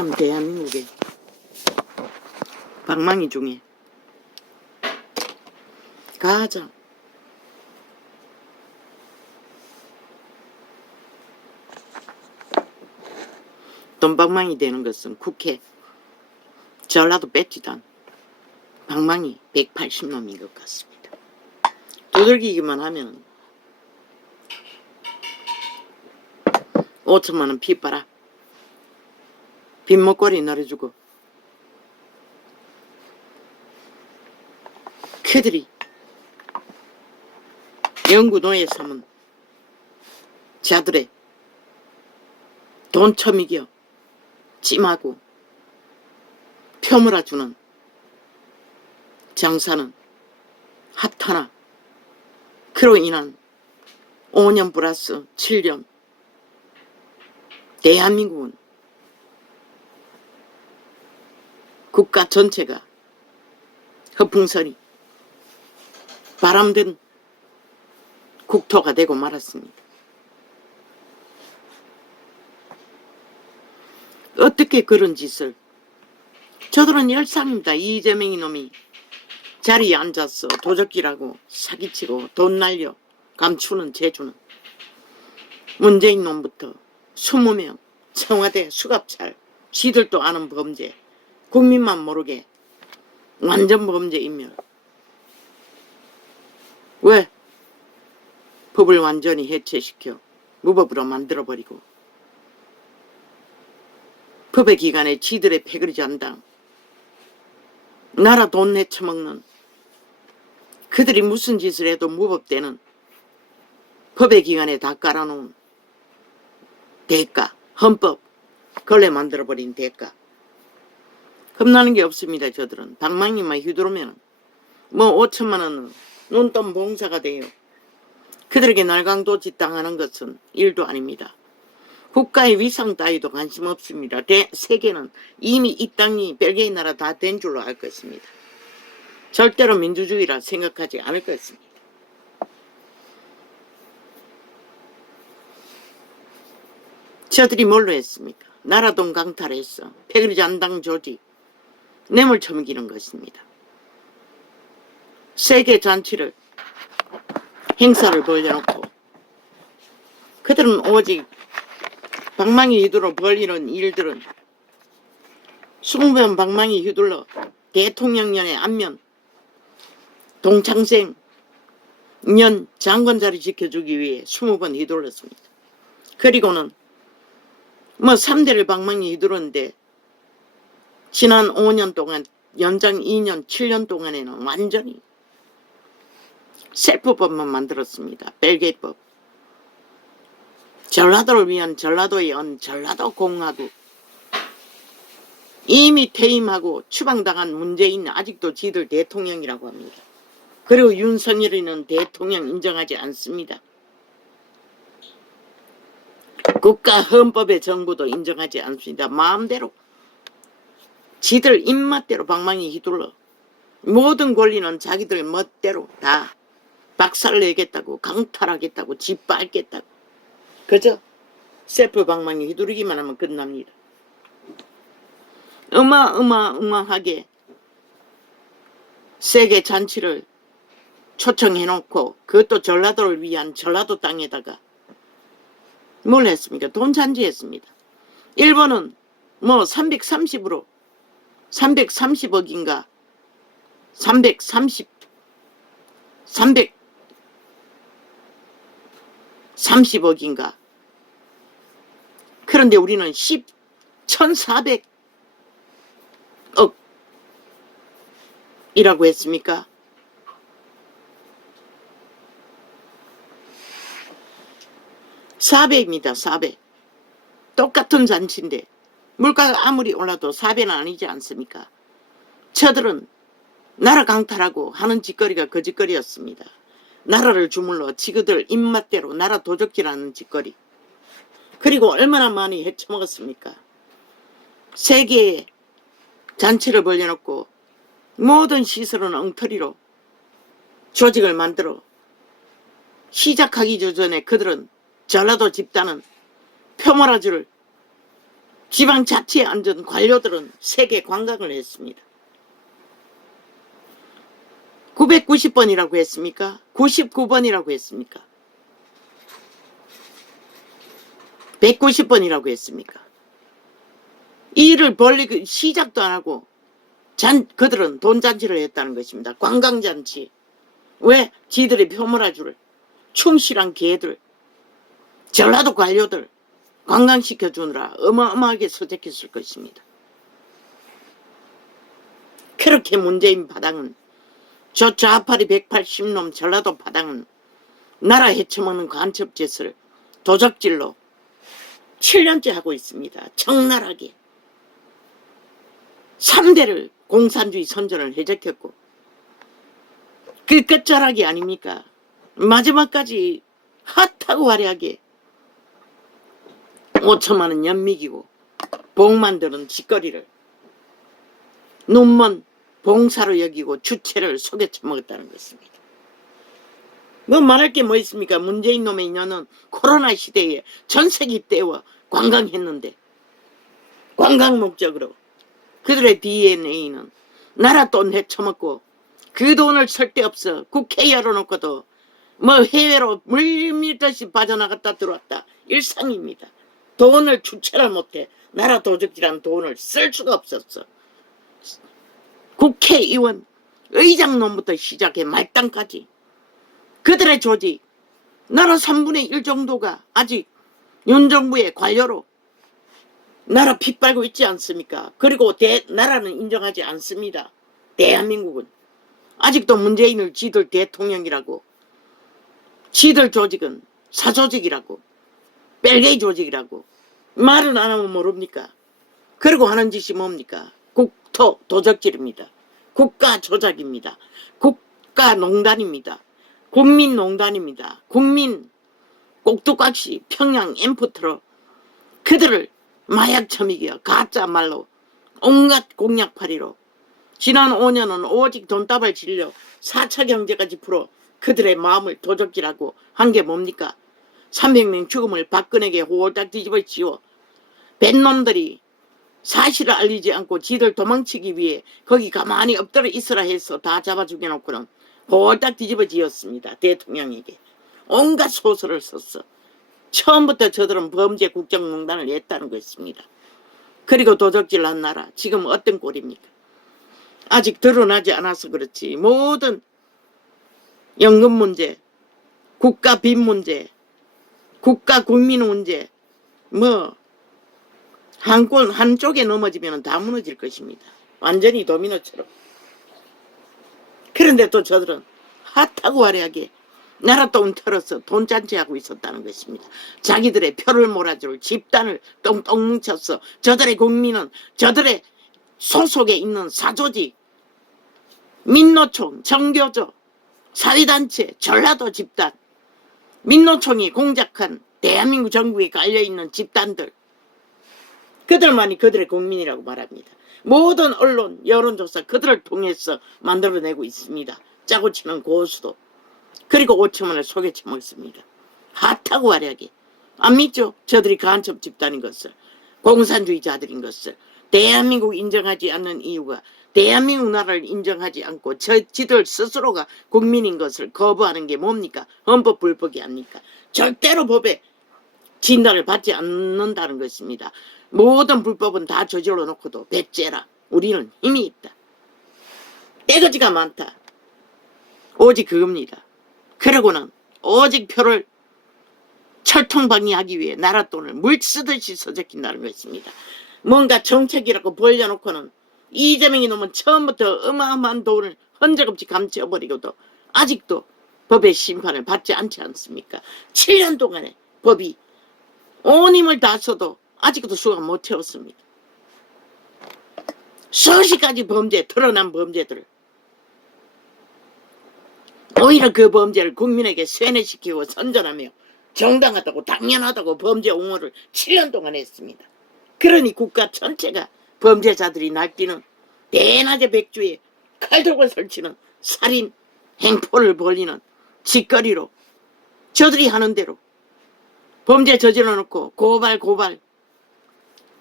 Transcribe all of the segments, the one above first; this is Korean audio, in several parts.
참 대한민국의 방망이 중에 가장 돈방망이 되는 것은 국회, 전라도 뺏지단 방망이 180놈인 것 같습니다. 두들기기만 하면 5천만원 핏바라 빈목걸이 넣어주고 그들이 연구노예 삼은 자들의 돈 처미겨 찜하고 펴물어주는 장사는 핫하나 그로 인한 5년 플러스 7년 대한민국은 국가 전체가 허풍선이 바람든 국토가 되고 말았습니다. 어떻게 그런 짓을, 저들은 열상입니다. 이재명이 놈이 자리에 앉아서 도적질하고 사기치고 돈 날려 감추는 재주는 문재인 놈부터 20명 청와대 수갑찰 지들도 아는 범죄, 국민만 모르게 완전 범죄인멸. 왜? 법을 완전히 해체시켜 무법으로 만들어버리고 법의 기관에 지들의 패거리 잔당 나라 돈 내쳐먹는 그들이 무슨 짓을 해도 무법되는 법의 기관에 다 깔아놓은 대가, 헌법 걸레 만들어버린 대가. 겁나는 게 없습니다. 저들은 방망이만 휘두르면 뭐 5천만원은 눈돈 봉사가 돼요. 그들에게 날강도짓 당하는 것은 일도 아닙니다. 국가의 위상 따위도 관심 없습니다. 세계는 이미 이 땅이 별개의 나라 다 된 줄로 알 것입니다. 절대로 민주주의라 생각하지 않을 것입니다. 저들이 뭘로 했습니까? 나라돈 강탈했어. 패거리 잔당 조직, 뇌물 처먹이는 것입니다. 세계 잔치를 행사를 벌려놓고 그들은 오직 방망이 휘두르 벌이는 일들은 20번 방망이 휘둘러 대통령년의 안면 동창생 년 장관 자리 지켜주기 위해 20번 휘둘렀습니다. 그리고는 뭐 3대를 방망이 휘두르는데 지난 5년 동안 연장 2년 7년 동안에는 완전히 셀프법만 만들었습니다. 벨기에법. 전라도를 위한 전라도의 전라도 공화국. 이미 퇴임하고 추방당한 문재인 아직도 지들 대통령이라고 합니다. 그리고 윤석열이는 대통령 인정하지 않습니다. 국가 헌법의 정부도 인정하지 않습니다. 마음대로 지들 입맛대로 방망이 휘둘러 모든 권리는 자기들 멋대로 다 박살내겠다고, 강탈하겠다고, 짓밟겠다고. 그저 셀프 방망이 휘두르기만 하면 끝납니다. 어마어마하게 세계 잔치를 초청해놓고 그것도 전라도를 위한 전라도 땅에다가 뭘 했습니까? 돈 잔치했습니다. 일본은 뭐 330으로 330억인가 330억인가. 그런데 우리는 1,400억 이라고 했습니까? (400입니다) 400. 똑같은 잔치인데 물가가 아무리 올라도 4배는 아니지 않습니까? 저들은 나라 강탈하고 하는 짓거리가 그 짓거리였습니다. 나라를 주물러 지그들 입맛대로 나라 도적질하는 짓거리. 그리고 얼마나 많이 헤쳐먹었습니까? 세계에 잔치를 벌려놓고 모든 시설은 엉터리로 조직을 만들어 시작하기 전에 그들은 전라도 집단은 표모라주를 지방자치에 앉은 관료들은 세계 관광을 했습니다. 990번이라고 했습니까? 99번이라고 했습니까? 190번이라고 했습니까? 일을 벌리고 시작도 안 하고 그들은 돈잔치를 했다는 것입니다. 관광잔치. 왜? 지들의 표모라주를 충실한 개들, 전라도 관료들 관광시켜주느라 어마어마하게 소재했을 것입니다. 그렇게 문재인 바당은, 저 좌파리 180놈 전라도 바당은 나라 헤쳐먹는 간첩짓을 도적질로 7년째 하고 있습니다. 적나라하게 3대를 공산주의 선전을 해적했고, 그 끝자락이 아닙니까? 마지막까지 핫하고 화려하게 5천만원 연미기고 복만 드는 짓거리를 눈먼 봉사로 여기고 주체를 속에 처먹었다는 것입니다. 뭐 말할 게 뭐 있습니까? 문재인 놈의 인연은 코로나 시대에 전세기 때와 관광했는데, 관광 목적으로 그들의 DNA는 나라 돈 헤쳐먹고 그 돈을 쓸데없어 국회 열어놓고도 뭐 해외로 물밀듯이 빠져나갔다 들어왔다 일상입니다. 돈을 주체를 못해 나라 도적질한 돈을 쓸 수가 없었어. 국회의원, 의장놈부터 시작해 말단까지 그들의 조직, 나라 3분의 1 정도가 아직 윤 정부의 관료로 나라 핏발고 있지 않습니까? 그리고 나라는 인정하지 않습니다. 대한민국은 아직도 문재인을 지들 대통령이라고, 지들 조직은 사조직이라고, 뺄개이 조직이라고 말을 안 하면 모릅니까? 그리고 하는 짓이 뭡니까? 국토 도적질입니다. 국가 조작입니다. 국가농단입니다. 국민농단입니다. 국민 꼭두각시 평양 엠포트로 그들을 마약 처미기와 가짜 말로 온갖 공약팔이로 지난 5년은 오직 돈다발 질려 4차 경제까지 풀어 그들의 마음을 도적질하고 한 게 뭡니까? 300명 죽음을 박근혜에게 홀딱 뒤집어 씌워 뱃놈들이 사실을 알리지 않고 지들 도망치기 위해 거기 가만히 엎드려 있으라 해서 다 잡아 죽여놓고는 홀딱 뒤집어 지었습니다. 대통령에게 온갖 소설을 썼어. 처음부터 저들은 범죄 국정농단을 했다는 것입니다. 그리고 도적질한 나라 지금 어떤 꼴입니까? 아직 드러나지 않아서 그렇지 모든 연금 문제, 국가 빚 문제, 국가 국민 문제 뭐 한쪽에 넘어지면 다 무너질 것입니다. 완전히 도미노처럼. 그런데 또 저들은 핫하고 화려하게 나라 돈 털어서 돈잔치하고 있었다는 것입니다. 자기들의 표를 몰아줄 집단을 똥똥 뭉쳤어. 저들의 국민은 저들의 소속에 있는 사조직, 민노총, 정교조, 사회단체, 전라도 집단, 민노총이 공작한 대한민국 정부에 깔려있는 집단들, 그들만이 그들의 국민이라고 말합니다. 모든 언론, 여론조사 그들을 통해서 만들어내고 있습니다. 짜고 치는 고수도. 그리고 5천만을 속에 쳐먹습니다. 핫하고 화려하게. 안 믿죠? 저들이 간첩 집단인 것을, 공산주의자들인 것을. 대한민국 인정하지 않는 이유가 대한민국 나라를 인정하지 않고 지들 스스로가 국민인 것을 거부하는 게 뭡니까? 헌법 불법이 아닙니까? 절대로 법에 진단을 받지 않는다는 것입니다. 모든 불법은 다 저질러 놓고도 배째라. 우리는 힘이 있다. 떼거지가 많다. 오직 그겁니다. 그러고는 오직 표를 철통방해하기 위해 나라 돈을 물쓰듯이 써적인다는 것입니다. 뭔가 정책이라고 벌려놓고는 이재명이 놈은 처음부터 어마어마한 돈을 흔적없이 감춰버리고도 아직도 법의 심판을 받지 않지 않습니까? 7년 동안에 법이 온 힘을 다 써도 아직도 수가 못 채웠습니다. 수십 가지 범죄, 드러난 범죄들을 오히려 그 범죄를 국민에게 세뇌시키고 선전하며 정당하다고 당연하다고 범죄 옹호를 7년 동안 했습니다. 그러니 국가 전체가 범죄자들이 날뛰는 대낮에 백주에 칼들고 설치는 살인 행포를 벌리는 짓거리로 저들이 하는 대로 범죄 저질러 놓고 고발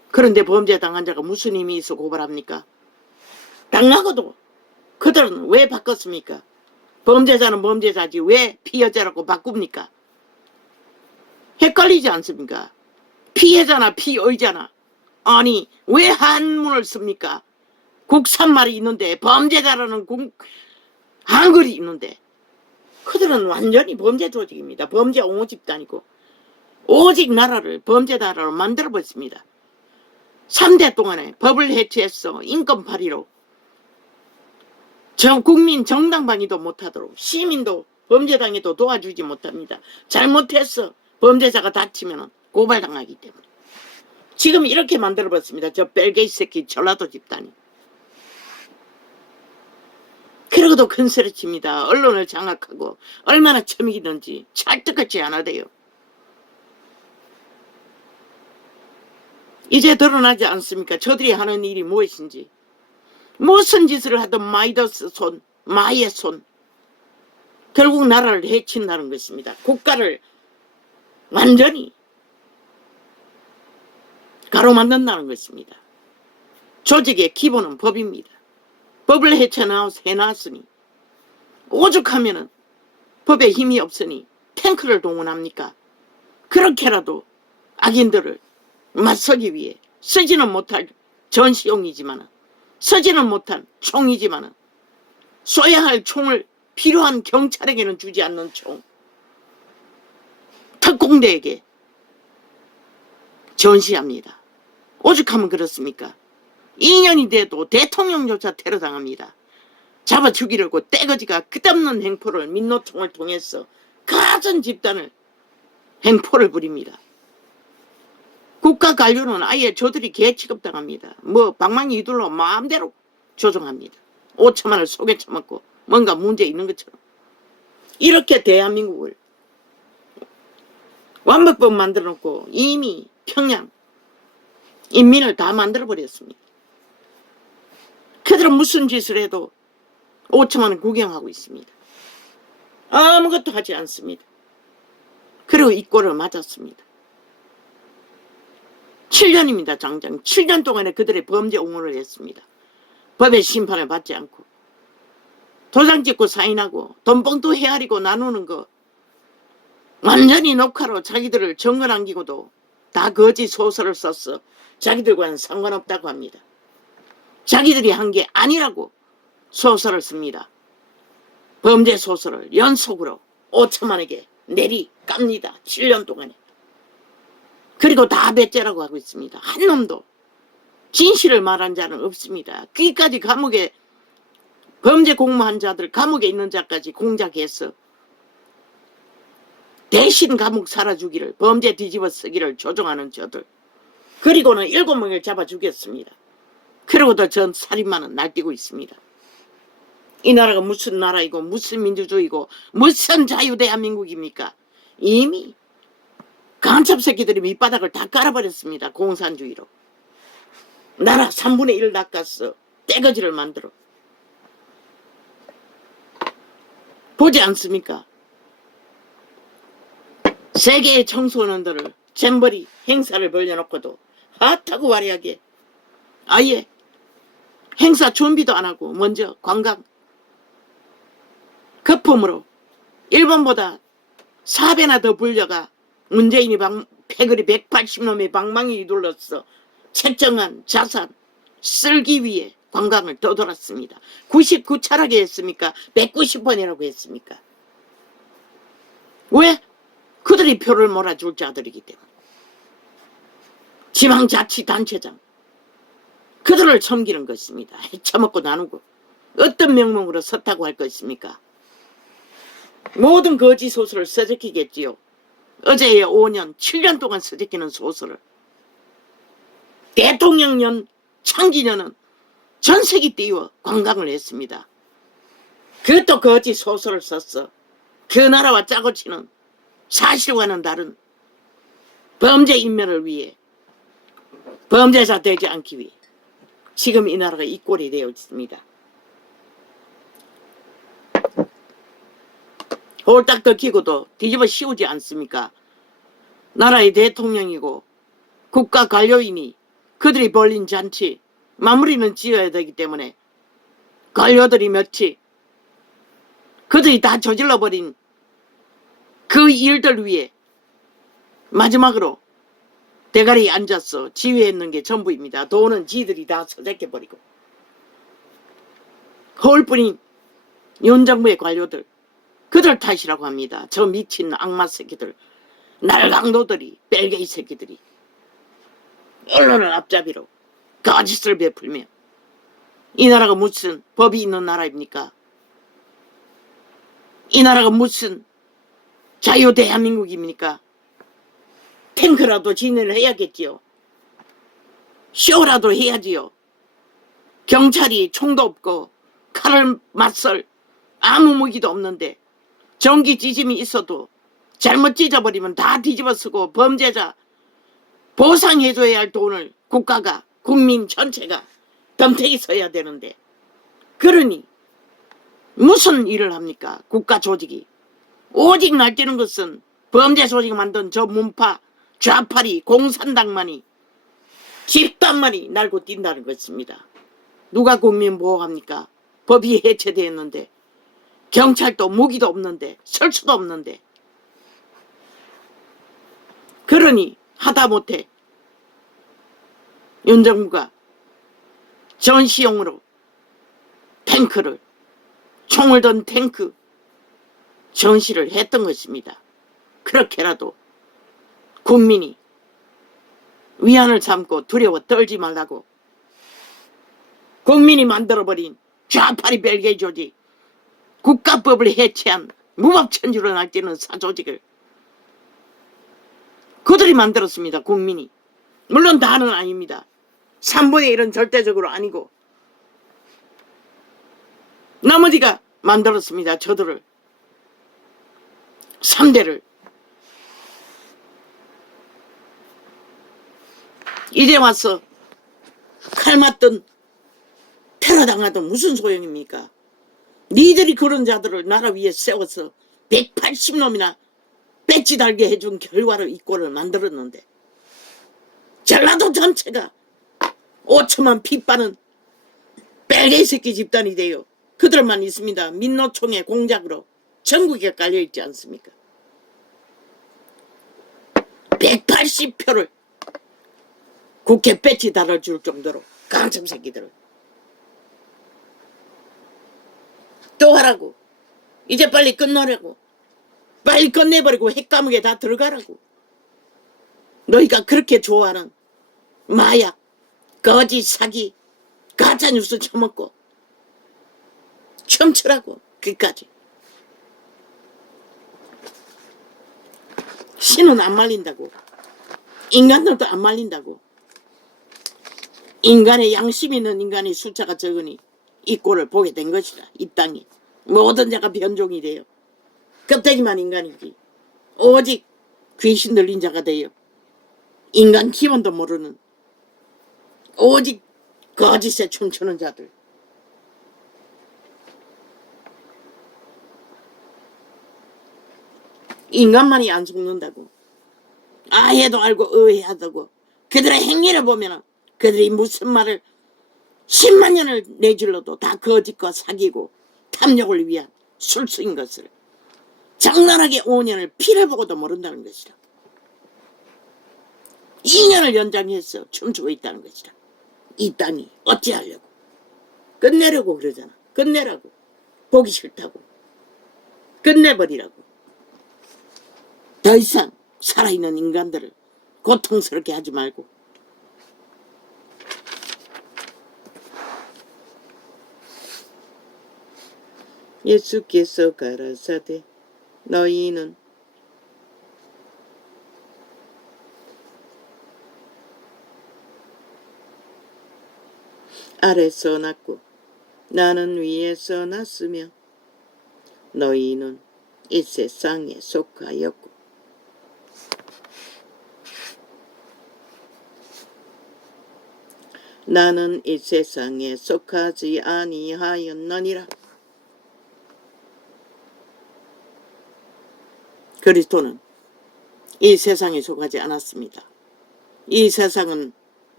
그런데 범죄 당한 자가 무슨 힘이 있어 고발합니까? 당하고도 그들은 왜 바꿨습니까? 범죄자는 범죄자지 왜 피해자라고 바꿉니까? 헷갈리지 않습니까? 피해자나 피의자나 아니 왜 한문을 씁니까? 국산말이 있는데 범죄자라는 한글이 있는데 그들은 완전히 범죄 조직입니다. 범죄 옹호 집단이고 오직 나라를 범죄 나라로 만들어버렸습니다. 3대 동안에 법을 해체해서 인권파리로 국민 정당방위도 못하도록 시민도 범죄당해도 도와주지 못합니다. 잘못해서 범죄자가 다치면 고발당하기 때문에 지금 이렇게 만들어봤습니다. 저 벨게이 새끼 전라도 집단이. 그러고도 큰소리칩니다. 언론을 장악하고 얼마나 처먹이든지 찰떡같이 안 하대요. 이제 드러나지 않습니까? 저들이 하는 일이 무엇인지. 무슨 짓을 하든 마이더스 손, 마의 손. 결국 나라를 해친다는 것입니다. 국가를 완전히 가로만든다는 것입니다. 조직의 기본은 법입니다. 법을 해놨으니 오죽하면은 법에 힘이 없으니 탱크를 동원합니까? 그렇게라도 악인들을 맞서기 위해 쓰지는 못할 전시용이지만 쓰지는 못한 총이지만 쏘야 할 총을 필요한 경찰에게는 주지 않는 총 특공대에게 전시합니다. 오죽하면 그렇습니까? 2년이 돼도 대통령조차 테러당합니다. 잡아 죽이려고 떼거지가 끝없는 행포를 민노총을 통해서 가진 집단을 행포를 부립니다. 국가 관료는 아예 저들이 개 취급당합니다. 뭐 방망이 이둘러 마음대로 조종합니다. 5천만을 속에 처먹고 뭔가 문제 있는 것처럼. 이렇게 대한민국을 완벽법 만들어 놓고 이미 평양 인민을 다 만들어 버렸습니다. 그들은 무슨 짓을 해도 5천만을 구경하고 있습니다. 아무것도 하지 않습니다. 그리고 이 꼴을 맞았습니다. 7년입니다. 장장 7년 동안에 그들의 범죄 옹호를 했습니다. 법의 심판을 받지 않고 도장 찍고 사인하고 돈봉투 헤아리고 나누는 거 완전히 녹화로 자기들을 정거 남기고도 다 거짓 소설을 썼어. 자기들과는 상관없다고 합니다. 자기들이 한 게 아니라고 소설을 씁니다. 범죄 소설을 연속으로 5천만에게 내리 깝니다. 7년 동안에. 그리고 다 배째라고 하고 있습니다. 한 놈도 진실을 말한 자는 없습니다. 거기까지 감옥에 범죄 공모한 자들 감옥에 있는 자까지 공작해서 대신 감옥 살아주기를 범죄 뒤집어 쓰기를 조종하는 저들. 그리고는 7명을 잡아 죽였습니다. 그러고도 전 살인마는 날뛰고 있습니다. 이 나라가 무슨 나라이고 무슨 민주주의고 무슨 자유대한민국입니까? 이미 간첩 새끼들이 밑바닥을 다 깔아버렸습니다. 공산주의로. 나라 3분의 1 낚았어. 떼거지를 만들어. 보지 않습니까? 세계의 청소년들을 잼버리 행사를 벌려놓고도 핫하고 화려하게 아예 행사 준비도 안 하고 먼저 관광 거품으로 일본보다 4배나 더 불려가 문재인이 패거리 180놈의 방망이 둘러서 책정한 자산 쓸기 위해 관광을 떠돌았습니다. 99차라게 했습니까? 190번이라고 했습니까? 왜? 그들이 표를 몰아줄 자들이기 때문에. 지방자치단체장 그들을 섬기는 것입니다. 해쳐먹고 나누고 어떤 명목으로 섰다고 할 것입니까? 모든 거짓 소설을 써적히겠지요. 어제의 5년 7년 동안 써적히는 소설을 대통령년 창기년은 전세기 띄워 관광을 했습니다. 그것도 거짓 소설을 썼어. 그 나라와 짜고 치는 사실과는 다른 범죄 인멸을 위해 범죄자 되지 않기 위해 지금 이 나라가 이 꼴이 되어 있습니다. 홀딱 덮이고도 뒤집어 씌우지 않습니까? 나라의 대통령이고 국가 관료인이 그들이 벌린 잔치 마무리는 지어야 되기 때문에 관료들이 몇이 그들이 다 저질러버린 그 일들 위에 마지막으로 대가리에 앉아서 지휘했는 게 전부입니다. 돈은 지들이 다 서재껴버리고. 허울뿐인 윤정부의 관료들, 그들 탓이라고 합니다. 저 미친 악마 새끼들, 날강도들이, 뺄개이 새끼들이 언론을 앞잡이로 거짓을 베풀며 이 나라가 무슨 법이 있는 나라입니까? 이 나라가 무슨 자유 대한민국입니까? 탱크라도 진행을 해야겠지요. 쇼라도 해야지요. 경찰이 총도 없고 칼을 맞설 아무 무기도 없는데 전기 지짐이 있어도 잘못 찢어버리면 다 뒤집어쓰고 범죄자 보상해줘야 할 돈을 국가가 국민 전체가 덤태기 써야 되는데 그러니 무슨 일을 합니까? 국가 조직이 오직 날뛰는 것은 범죄 조직 만든 저 문파 좌파리 공산당만이 집단만이 날고 뛴다는 것입니다. 누가 국민 보호합니까? 법이 해체되었는데 경찰도 무기도 없는데 설 수도 없는데 그러니 하다못해 윤 정부가 전시용으로 탱크를 총을 든 탱크 전시를 했던 것입니다. 그렇게라도 국민이 위안을 삼고 두려워 떨지 말라고 국민이 만들어버린 좌파리 벨기에 조직 국가법을 해체한 무법천지로 날뛰는 사조직을 그들이 만들었습니다. 국민이. 물론 다는 아닙니다. 3분의 1은 절대적으로 아니고 나머지가 만들었습니다. 저들을 3대를 이제 와서 칼 맞든 패러당하든 무슨 소용입니까? 니들이 그런 자들을 나라 위에 세워서 180놈이나 배지 달게 해준 결과로 이 꼴을 만들었는데 전라도 전체가 5천만 핏바는 빨개 새끼 집단이 돼요. 그들만 있습니다. 민노총의 공작으로 전국에 깔려있지 않습니까? 180표를 국회 배지 달아줄 정도로 깡참 새끼들을 또 하라고. 이제 빨리 끝내라고. 빨리 끝내버리고 핵감옥에 다 들어가라고. 너희가 그렇게 좋아하는 마약, 거짓, 사기, 가짜뉴스 처먹고 춤추라고. 그까지. 신은 안 말린다고. 인간들도 안 말린다고. 인간의 양심 있는 인간의 숫자가 적으니 이 꼴을 보게 된 것이다. 이 땅이 모든 자가 변종이 돼요. 껍데기만 인간이지. 오직 귀신 들린 자가 돼요. 인간 기본도 모르는 오직 거짓에 춤추는 자들. 인간만이 안 죽는다고. 아해도 알고 의해하다고. 그들의 행위를 보면 그들이 무슨 말을 10만 년을 내질러도 다 거짓과 사기고 탐욕을 위한 술수인 것을 장난하게 5년을 피를 보고도 모른다는 것이다. 2년을 연장해서 춤추고 있다는 것이다. 이 땅이 어찌하려고. 끝내려고 그러잖아. 끝내라고. 보기 싫다고. 끝내버리라고. 더 이상 살아있는 인간들을 고통스럽게 하지 말고. 예수께서 가라사대 너희는 아래서 났고 나는 위에서 났으며 너희는 이 세상에 속하였고 나는 이 세상에 속하지 아니하였느니라. 그리스도는 이 세상에 속하지 않았습니다. 이 세상은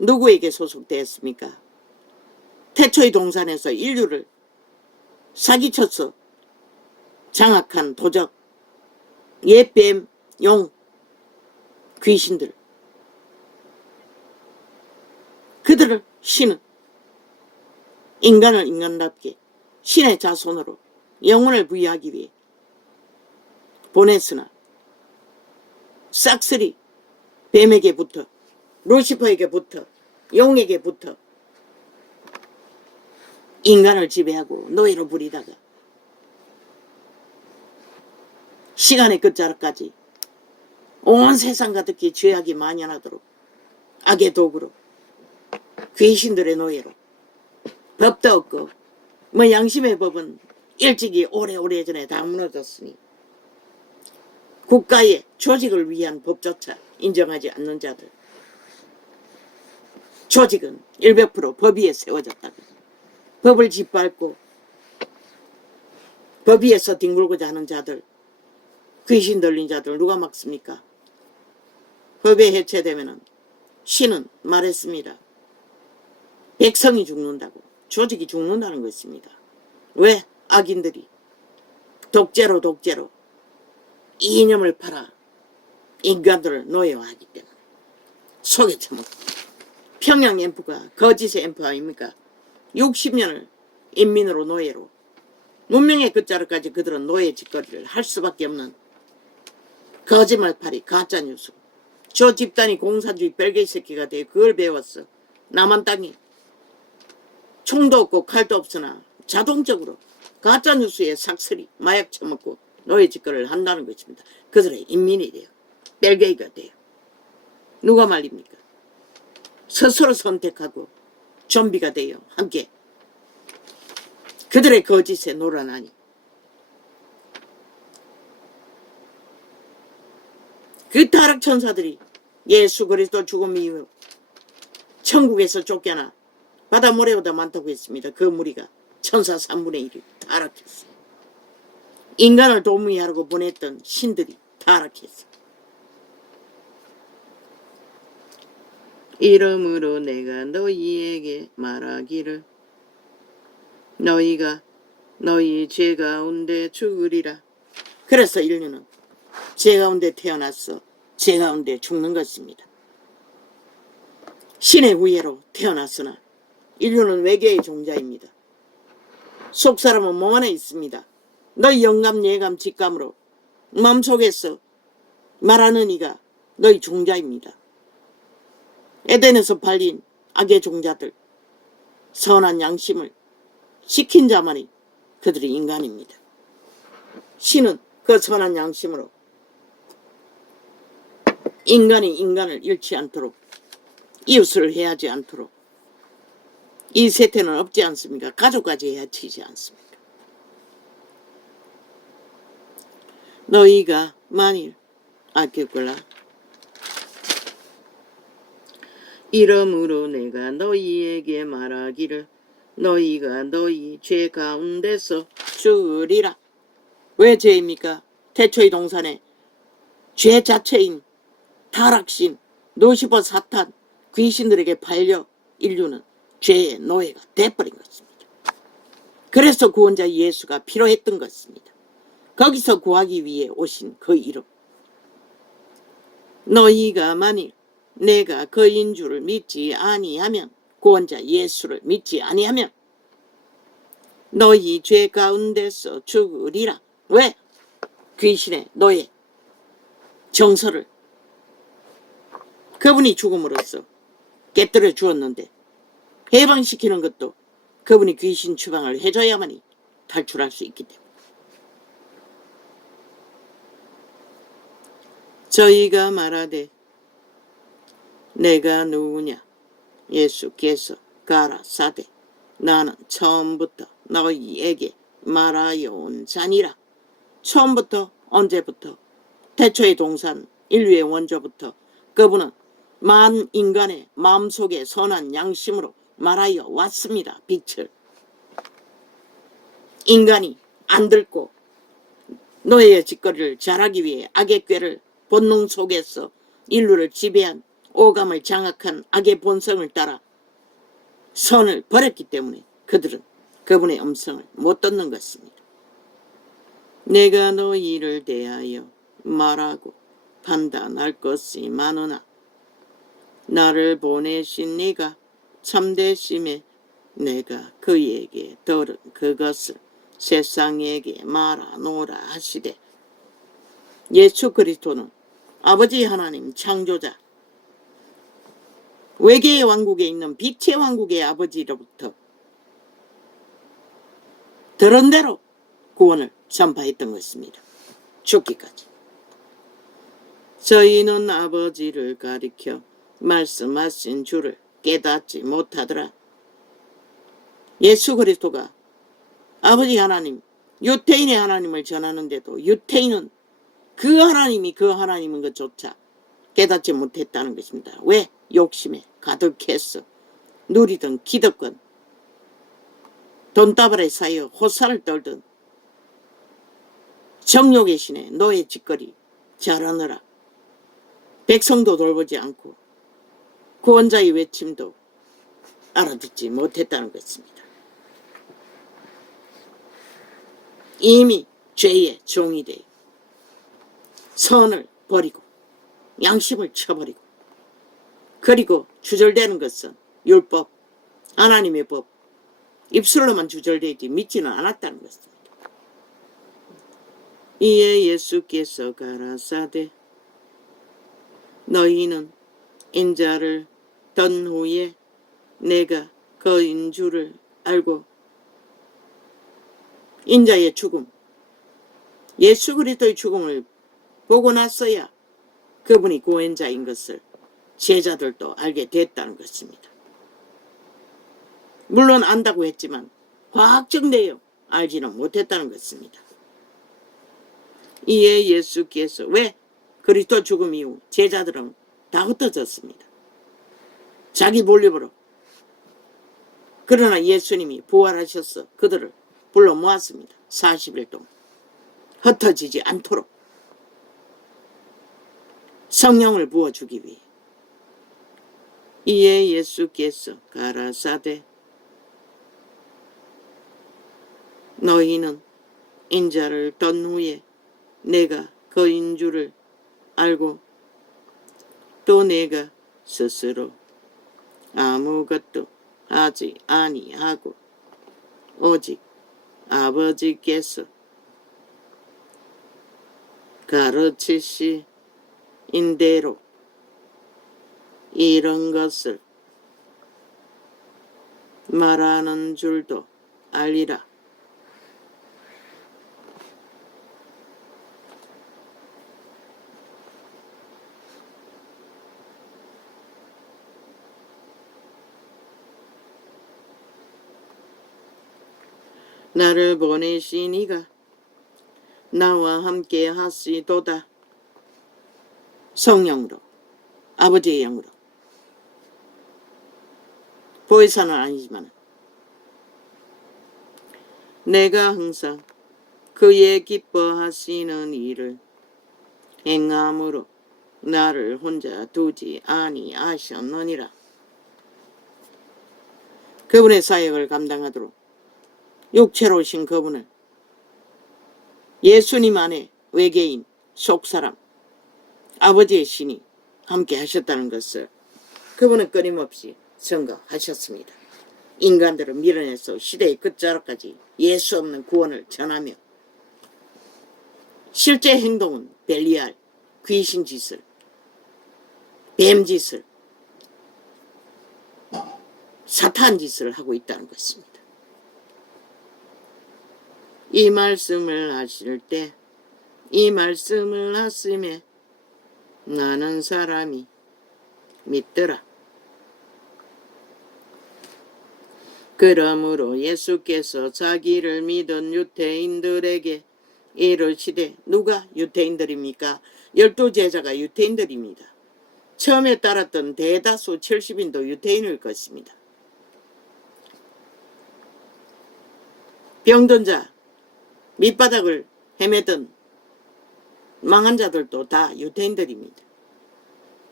누구에게 소속되었습니까? 태초의 동산에서 인류를 사기쳐서 장악한 도적, 옛뱀, 용, 귀신들. 그들을 신은 인간을 인간답게 신의 자손으로 영혼을 부여하기 위해 보냈으나 싹쓸이 뱀에게 붙어, 루시퍼에게 붙어, 용에게 붙어 인간을 지배하고 노예로 부리다가 시간의 끝자락까지 온 세상 가득히 죄악이 만연하도록 악의 도구로 귀신들의 노예로 법도 없고 뭐 양심의 법은 일찍이 오래전에 다 무너졌으니 국가의 조직을 위한 법조차 인정하지 않는 자들, 조직은 100% 법 위에 세워졌다고 법을 짓밟고 법 위에서 뒹굴고자 하는 자들, 귀신 들린 자들 누가 막습니까? 법에 해체되면 신은 말했습니다. 백성이 죽는다고, 조직이 죽는다는 것입니다. 왜? 악인들이 독재로 이념을 팔아 인간들을 노예화하기 때문에 속에 처먹고. 평양 엠프가 거짓의 엠프 아닙니까? 60년을 인민으로 노예로 문명의 끝자락까지 그들은 노예 짓거리를 할 수밖에 없는 거짓말팔이 가짜뉴스. 저 집단이 공산주의 뺄개이 새끼가 돼 그걸 배웠어. 남한 땅이 총도 없고 칼도 없으나 자동적으로 가짜뉴스에 삭슬이 마약 처먹고 노예 짓거리를 한다는 것입니다. 그들의 인민이 돼요. 뺄개이가 돼요. 누가 말립니까? 스스로 선택하고 좀비가 돼요. 함께 그들의 거짓에 놀아나니 그 타락천사들이 예수 그리스도 죽음 이후 천국에서 쫓겨나 바다 모래보다 많다고 했습니다. 그 무리가 천사 3분의 1이 타락했어요. 인간을 도무이하라고 보냈던 신들이 타락했어요. 이러므로 내가 너희에게 말하기를 너희가 너희 죄 가운데 죽으리라. 그래서 인류는 죄 가운데 태어났어. 죄 가운데 죽는 것입니다. 신의 후예로 태어났으나 인류는 외계의 종자입니다. 속사람은 몸 안에 있습니다. 너희 영감, 예감, 직감으로 마음속에서 말하는 이가 너희 종자입니다. 에덴에서 발린 악의 종자들, 선한 양심을 시킨 자만이 그들이 인간입니다. 신은 그 선한 양심으로 인간이 인간을 잃지 않도록, 이웃을 해하지 않도록, 이 세태는 없지 않습니까? 가족까지 해치지 않습니까? 너희가 만일 아꼈걸라. 이러므로 내가 너희에게 말하기를 너희가 너희 죄 가운데서 죽으리라. 왜 죄입니까? 태초의 동산에 죄 자체인 타락신, 루시퍼 사탄, 귀신들에게 팔려 인류는 죄의 노예가 돼버린 것입니다. 그래서 구원자 예수가 필요했던 것입니다. 거기서 구하기 위해 오신 그 이름. 너희가 만일 내가 그인 줄을 믿지 아니하면, 구원자 예수를 믿지 아니하면 너희 죄 가운데서 죽으리라. 왜? 귀신의 노예 정서를 그분이 죽음으로써 깨뜨려 주었는데 해방시키는 것도 그분이 귀신 추방을 해줘야만이 탈출할 수 있기 때문에. 저희가 말하되 내가 누구냐? 예수께서 가라사대 나는 처음부터 너희에게 말하여 온 자니라. 처음부터, 언제부터? 태초의 동산 인류의 원조부터 그분은 만 인간의 마음속에 선한 양심으로 말하여 왔습니다. 빛을. 인간이 안 들고 노예의 짓거리를 잘하기 위해 악의 꾀를 본능 속에서 인류를 지배한 오감을 장악한 악의 본성을 따라 선을 버렸기 때문에 그들은 그분의 음성을 못 듣는 것입니다. 내가 너희를 대하여 말하고 판단할 것이 많으나 나를 보내신 네가 참되심에 내가 그에게 들은 그것을 세상에게 말하노라 하시되, 예수 그리스도는 아버지 하나님 창조자, 외계의 왕국에 있는 빛의 왕국의 아버지로부터 들은 대로 구원을 전파했던 것입니다. 죽기까지. 저희는 아버지를 가리켜 말씀하신 줄을 깨닫지 못하더라. 예수 그리스도가 아버지 하나님, 유태인의 하나님을 전하는데도 유태인은 그 하나님이 그 하나님인 것조차 깨닫지 못했다는 것입니다. 왜? 욕심에 가득해서 누리던 기득권, 돈다발에 쌓여 호사를 떨던 정욕의 신에 노예 짓거리 잘하느라 백성도 돌보지 않고 구원자의 외침도 알아듣지 못했다는 것입니다. 이미 죄의 종이 되어 선을 버리고 양심을 쳐버리고, 그리고 주절되는 것은 율법, 하나님의 법, 입술로만 주절되지 믿지는 않았다는 것입니다. 이에 예수께서 가라사대 너희는 인자를 던 후에 내가 그인 줄을 알고, 인자의 죽음, 예수 그리스도의 죽음을 보고 났어야 그분이 구원자인 것을 제자들도 알게 됐다는 것입니다. 물론 안다고 했지만 확정되어 알지는 못했다는 것입니다. 이에 예수께서, 왜? 그리스도 죽음 이후 제자들은 다 흩어졌습니다. 자기 볼륨으로. 그러나 예수님이 부활하셔서 그들을 불러 모았습니다. 40일 동안 흩어지지 않도록 성령을 부어주기 위해. 이에 예수께서 가라사대 너희는 인자를 던 후에 내가 그인 줄을 알고, 또 내가 스스로 아무것도 하지 아니하고 오직 아버지께서 가르치신 대로 이런 것을 말하는 줄도 알리라. 나를 보내신 이가 나와 함께 하시도다. 성령으로, 아버지의 영으로. 보혜사는 아니지만 내가 항상 그의 기뻐하시는 일을 행함으로 나를 혼자 두지 아니하셨느니라. 그분의 사역을 감당하도록 육체로 오신 그분을 예수님 안에 외계인, 속사람, 아버지의 신이 함께 하셨다는 것을 그분은 끊임없이 증거하셨습니다. 인간들을 밀어내서 시대의 끝자락까지 예수 없는 구원을 전하며, 실제 행동은 벨리알, 귀신 짓을, 뱀 짓을, 사탄 짓을 하고 있다는 것입니다. 이 말씀을 하실 때, 이 말씀을 하심에 많은 사람이 믿더라. 그러므로 예수께서 자기를 믿은 유대인들에게 이르시되, 누가 유대인들입니까? 12제자가 유대인들입니다. 처음에 따랐던 대다수 70인도 유대인일 것입니다. 병든 자, 밑바닥을 헤매던 망한 자들도 다 유대인들입니다.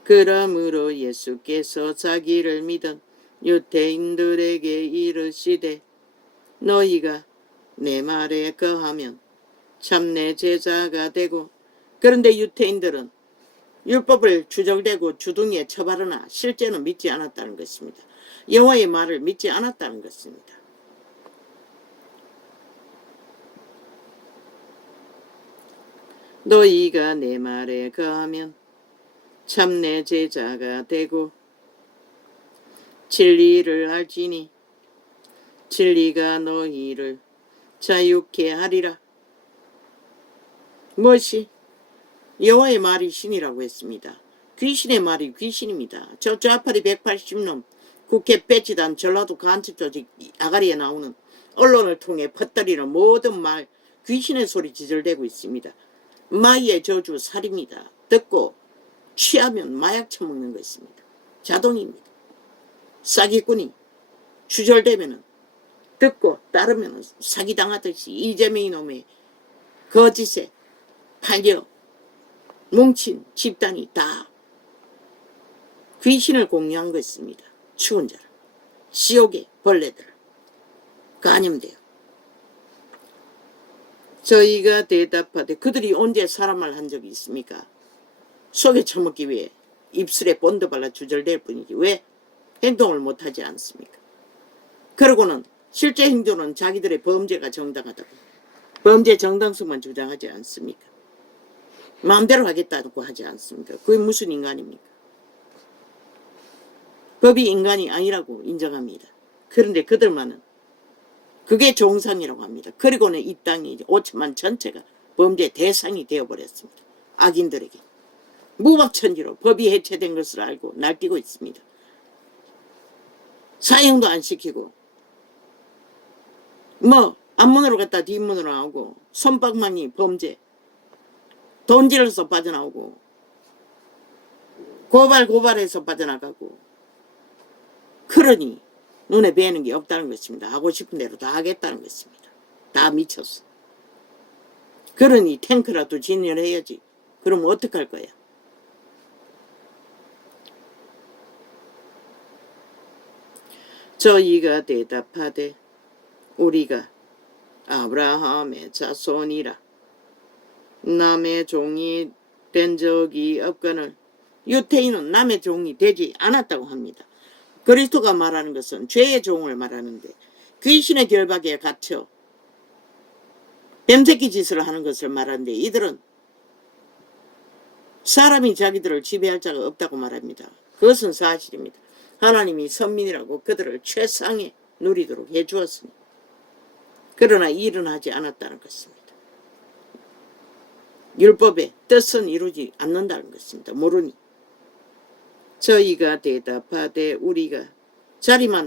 그러므로 예수께서 자기를 믿은 유대인들에게 이르시되 너희가 내 말에 거하면 참 내 제자가 되고. 그런데 유대인들은 율법을 주절되고 주둥이에 쳐바르나 실제는 믿지 않았다는 것입니다. 여호와의 말을 믿지 않았다는 것입니다. 너희가 내 말에 거하면 참 내 제자가 되고 진리를 알지니 진리가 너희를 자유케 하리라. 무엇이? 여호와의 말이 신이라고 했습니다. 귀신의 말이 귀신입니다. 저 좌파리 180놈 국회 배치단 전라도 간첩조직 아가리에 나오는 언론을 통해 퍼뜨리는 모든 말 귀신의 소리 지절되고 있습니다. 마귀의 저주 살입니다. 듣고 취하면 마약 처먹는 것입니다. 자동입니다. 사기꾼이 주절되면 듣고 따르면 사기당하듯이 이재명 이놈의 거짓에 팔려 뭉친 집단이 다 귀신을 공유한 것입니다. 추운 자라 지옥의 벌레들 간염되어. 저희가 대답하되 그들이 언제 사람말 한 적이 있습니까? 속에 처먹기 위해 입술에 본드 발라 주절될 뿐이지 왜 행동을 못하지 않습니까? 그러고는 실제 행동은 자기들의 범죄가 정당하다고 범죄 정당성만 주장하지 않습니까? 마음대로 하겠다고 하지 않습니까? 그게 무슨 인간입니까? 법이 인간이 아니라고 인정합니다. 그런데 그들만은 그게 정상이라고 합니다. 그리고는 이 땅이 5천만 전체가 범죄 대상이 되어버렸습니다. 악인들에게 무법천지로 법이 해체된 것을 알고 날뛰고 있습니다. 사형도 안 시키고 앞문으로 갔다 뒷문으로 나오고 손방망이 범죄 돈질러서 빠져나오고 고발해서 빠져나가고. 그러니 눈에 뵈는 게 없다는 것입니다. 하고 싶은 대로 다 하겠다는 것입니다. 다 미쳤어. 그러니 탱크라도 진열해야지. 그럼 어떡할 거야? 저희가 대답하되 우리가 아브라함의 자손이라 남의 종이 된 적이 없거늘. 유태인은 남의 종이 되지 않았다고 합니다. 그리스도가 말하는 것은 죄의 종을 말하는데 귀신의 결박에 갇혀 뱀새끼 짓을 하는 것을 말하는데 이들은 사람이 자기들을 지배할 자가 없다고 말합니다. 그것은 사실입니다. 하나님이 선민이라고 그들을 최상에 누리도록 해주었으니 그러나 일은 하지 않았다는 것입니다. 율법의 뜻은 이루지 않는다는 것입니다. 모르니. 저희가 대답하되 우리가 자리만